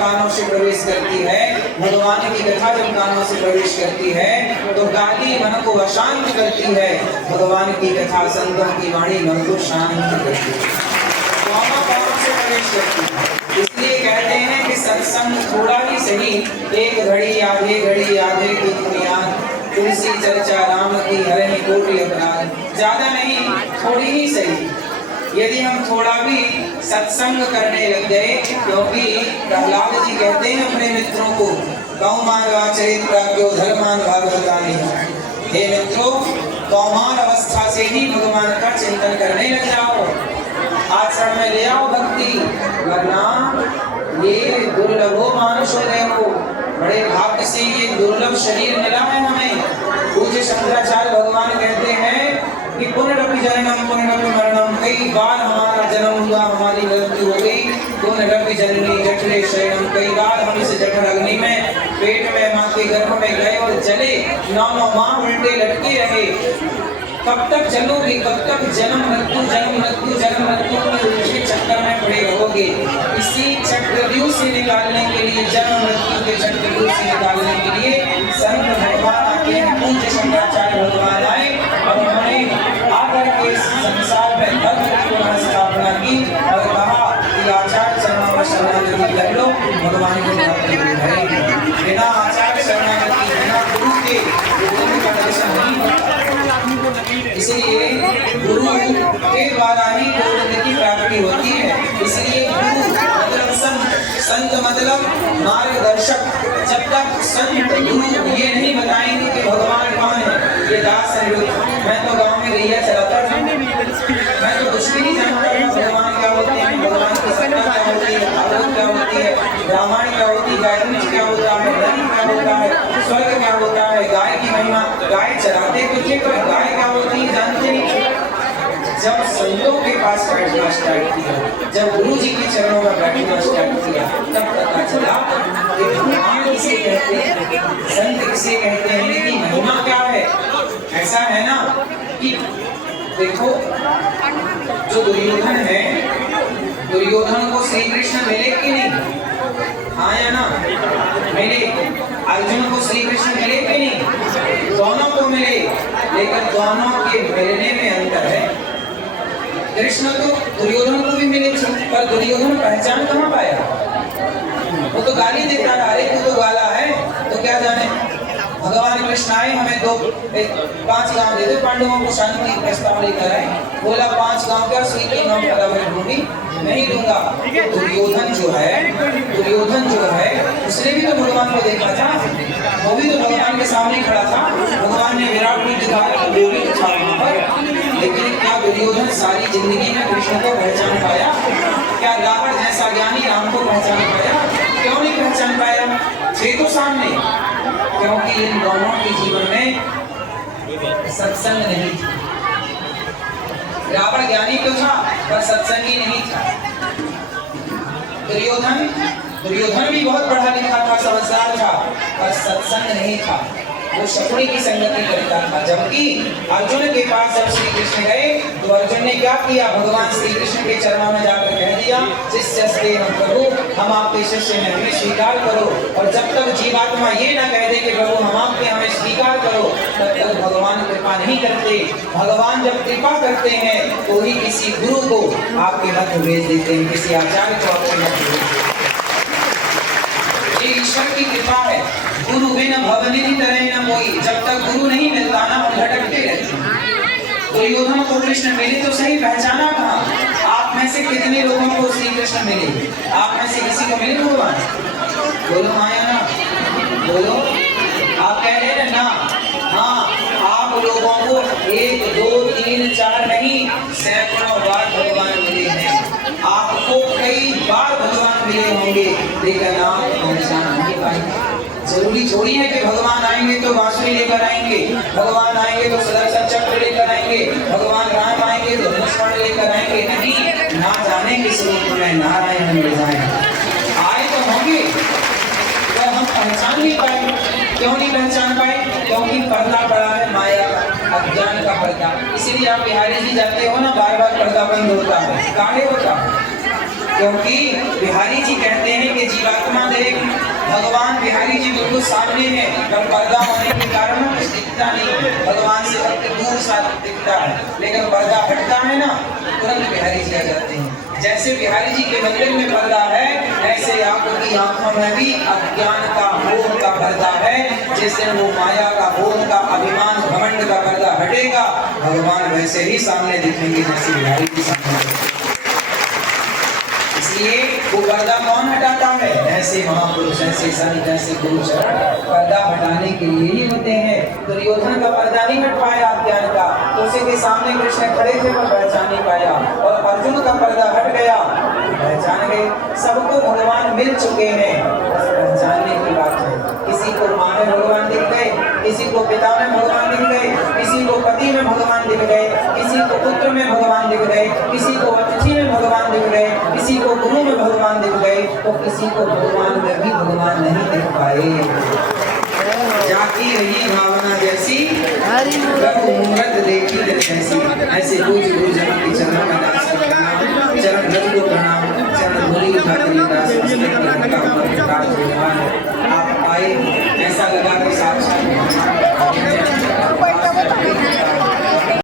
कानों से प्रवेश करती है, भगवान की कथा जब कानों से प्रवेश करती है तो गाली मन को अशांत करती है, भगवान की कथा संतों की वाणी मन को शांत करती है, दोनों कानों से प्रवेश करती है। इसलिए कहते हैं कि सत्संग थोड़ा ही सही, एक घड़ी आधे की दुनिया, तुलसी चर्चा राम की हरहि कोटि अपराध, ज्यादा नहीं थोड़ी ही सही। यदि हम थोड़ा भी सत्संग करने लग गए, क्योंकि प्रहलाद जी कहते हैं अपने मित्रों को, कौमार चरित्राज्ञो धर्मान भागवतानि, हे मित्रों कौमार अवस्था से ही भगवान का चिंतन करने लग जाओ, आश्रम में ले आओ भक्ति, वरना ये दुर्लभो मानुषोदय को, बड़े भाग्य से ये दुर्लभ शरीर मिला है हमें। पूज्य शंकराचार्य भगवान कहते हैं कि पुनरपि जननम पुनरपि मरणम, कई बार हमारा जन्म हुआ, हमारी मृत्यु हो गई, पुनरपि जननी जठरे शयनम, कई बार हम इस जठर अग्नि में पेट में मां के गर्भ में गए और जले, 9 माह उल्टे लटके रहे, कब तक जलोगे, कब तक जन्म मृत्यु के चक्कर में पड़े रहोगे। इसी चक्रव्यूह से निकालने के लिए, जन्म मृत्यु के चक्रव्यूह से निकालने के लिए संत भगवान आते हैं, पूज्य शंकराचार्य भगवान आए और उन्होंने आकर के संसार में धर्म की पुनर्स्थापना की और कहा कि आचार्य चरणों शरणागति कर लो, भगवान को प्राप्ति मिलेगी। बिना आचार्य शरणागति, बिना गुरु के का दर्शन नहीं होता, इसलिए गुरु के द्वारा ही गोविंद की प्राप्ति होती है। इसलिए गुरु मतलब संत मतलब मार्गदर्शक। जब तक संत गुरु ये नहीं बताएंगे कि भगवान कौन है, ये दास है, मैं तो गांव में गैया चलाता था, मैं तो कुछ भी नहीं जानता भगवान क्या होते हैं, भगवान की सत्ता क्या होती है, भागवत क्या होती है, रामायण क्या होती है, गायत्री क्या होता है, धर्म क्या होता है, स्वर्ग क्या होता है, गाय की महिमा, गाय चराते तो थे पर गाय क्या होती है जानते नहीं। जब संतों के पास बैठना स्टार्ट किया, जब गुरु जी के चरणों में बैठना स्टार्ट किया, तब पता चला कि भगवान किसे कहते हैं, संत किसे कहते हैं, इनकी महिमा क्या है। ऐसा है ना कि देखो जो दुर्योधन है, दुर्योधन को श्री कृष्ण मिले कि नहीं, हाँ या ना मिले, अर्जुन को श्री कृष्ण मिले कि नहीं, दोनों को मिले, लेकिन दोनों के मिलने में अंतर है। कृष्ण तो दुर्योधन को भी मिले थे, पर दुर्योधन पहचान कहाँ पाया, वो तो गाली देता था, अरे तू तो गाला है, तो क्या जाने। भगवान कृष्ण आए, हमें 5 गांव दे दो, पांडवों को शांति प्रस्ताव लेकर आए, बोला 5 गांव क्या स्त्री के नाम पर दूंगी, नहीं दूंगा। दुर्योधन जो है उसने भी तो भगवान को देखा था, वो भी तो भगवान के सामने खड़ा था, भगवान ने विराट रूप दिखाया, लेकिन क्या दुर्योधन सारी जिंदगी में कृष्ण को पहचान पाया? क्या रावण जैसा ज्ञानी राम को पहचान पाया? क्यों नहीं पहचान पाया? थे तो सामने, क्योंकि इन दोनों के जीवन में सत्संग नहीं था। रावण ज्ञानी तो था पर सत्संगी नहीं था। दुर्योधन भी बहुत पढ़ा लिखा था, समझदार था, पर सत्संग नहीं था, वो शकुनी की संगति करता था। जबकि अर्जुन के पास जब श्री कृष्ण गए तो अर्जुन ने क्या किया, भगवान श्री कृष्ण के चरणों में जाकर कह दिया, शिष्यस्ते प्रभु, हम आपके शिष्य हैं, हमें स्वीकार करो। और जब तक जीवात्मा ये ना कह दे कि प्रभु हम आपके, हमें स्वीकार करो, तब तक भगवान कृपा नहीं करते। भगवान जब कृपा करते हैं तो ही किसी गुरु को आपके मध्य भेज देते हैं, किसी आचार्य को आपके मध्य भेज देते हैं। ये ईश्वर की कृपा है। गुरु बिन भवनिधि तरह न कोई, जब तक गुरु नहीं मिलता ना हम भटकते रहते हैं। दुर्योधन को कृष्ण मिले तो सही, पहचाना कहाँ? आप में से कितने लोगों को श्री कृष्ण मिले? आप में से किसी को मिले भगवान? बोलो माया ना, बोलो। आप कह रहे हैं ना, हाँ, आप लोगों को 1 2 3 4 नहीं, सैकड़ों बार भगवान मिले हैं। आपको कई बार भगवान मिले होंगे, लेकिन आप पहचान नहीं पाएंगे। जरूरी थोड़ी है कि भगवान आएंगे तो बांसुरी लेकर आएंगे, भगवान आएंगे तो सुदर्शन चक्र लेकर आएंगे, भगवान राम आएंगे तो धनुष बाण लेकर आएंगे। नहीं, ना जाने किस रूप में नारायण मिल जाए। आए तो होंगे, पर हम पहचान नहीं पाए। क्यों नहीं पहचान पाए? क्योंकि पर्दा पड़ा है माया, अज्ञान का पर्दा। इसीलिए आप बिहारी जी जाते हो ना, बार बार पर्दा बंद होता है। काहे होता? क्योंकि बिहारी जी कहते हैं कि जीवात्मा दे भगवान बिहारी जी बिल्कुल सामने है, पर पर्दा होने के कारण कुछ दिखता नहीं, भगवान से भक्त दूर सा दिखता है, लेकिन पर्दा हटता है ना, तुरंत बिहारी जी आ जाते हैं। जैसे बिहारी जी के मंदिर में पर्दा है, ऐसे आपकी आंखों में भी अज्ञान का मोह का पर्दा है। जैसे वो माया का मोह का अभिमान घमंड का पर्दा हटेगा, भगवान वैसे ही सामने दिखेंगे जैसे बिहारी जी सामने। इसलिए वो पर्दा कौन हटाता है? ऐसे महापुरुष, ऐसे संत, ऐसे गुरु चरण पर्दा हटाने के लिए ही होते हैं। दुर्योधन का पर्दा नहीं हट पाया अज्ञान का, तो उसी के सामने कृष्ण खड़े थे पर पहचान नहीं पाया, और अर्जुन का पर्दा हट गया, पहचान गए। सबको भगवान मिल चुके हैं, बस पहचानने की बात है। किसी को माँ में भगवान दिख गए, किसी को पिता में भगवान दिख गए, किसी को पति में भगवान दिख गए, किसी को पुत्र में भगवान दिख गए, किसी को अतिथि में भगवान दिख गए, किसी को गुरु में भगवान दिख गए, तो किसी को भगवान में भी भगवान नहीं दिख पाए। जाती रही भावना जैसी, प्रभु मूरत देखी जैसी, ऐसे पूज